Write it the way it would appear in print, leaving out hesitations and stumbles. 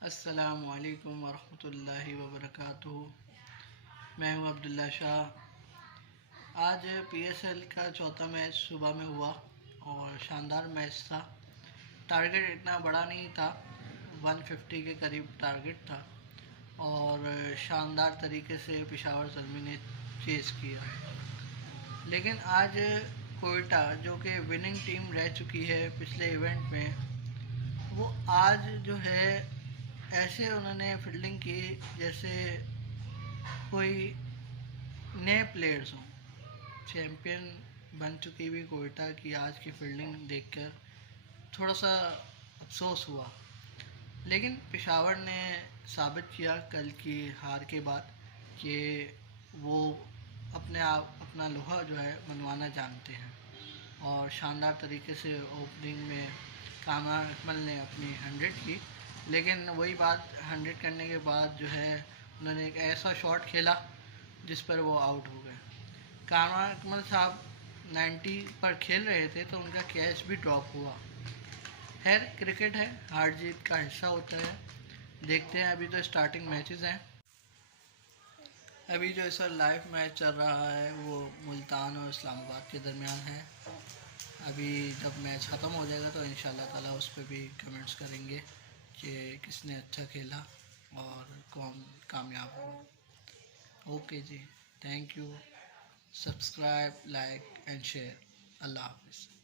अस्सलामुअलैकुम वरहमतुल्लाहि वबरकातुहू। मैं हूं अब्दुल्ला शाह। आज पीएसएल का चौथा मैच सुबह में हुआ और शानदार मैच था। टारगेट इतना बड़ा नहीं था, 150 के करीब टारगेट था और शानदार तरीके से पेशावर ज़ल्मी ने चेज़ किया। लेकिन आज कोयटा जो कि विनिंग टीम रह चुकी है पिछले इवेंट में, वो आज जो है ऐसे उन्होंने फील्डिंग की जैसे कोई नए प्लेयर्स हों। चैम्पियन बन चुकी हुई कोयटा की आज की फील्डिंग देखकर थोड़ा सा अफसोस हुआ। लेकिन पेशावर ने साबित किया कल की हार के बाद कि वो अपने आप अपना लोहा जो है मनवाना जानते हैं और शानदार तरीके से ओपनिंग में कामरान अकमल ने अपनी 100 की। लेकिन वही बात, 100 करने के बाद जो है उन्होंने एक ऐसा शॉट खेला जिस पर वो आउट हो गए। कामरान अकमल साहब 90 पर खेल रहे थे तो उनका कैच भी ड्रॉप हुआ। खैर, क्रिकेट है, हार जीत का हिस्सा होता है। देखते हैं, अभी तो स्टार्टिंग मैचेस हैं। अभी जो इस लाइव मैच चल रहा है वो मुल्तान और इस्लामाबाद के दरमियान है। अभी जब मैच ख़त्म हो जाएगा तो इंशाल्लाह ताला उस पर भी कमेंट्स करेंगे कि किसने अच्छा खेला और कौन कामयाब हुआ। Okay ji, thank you. Subscribe, like and share. अल्लाह हाफ़िज़।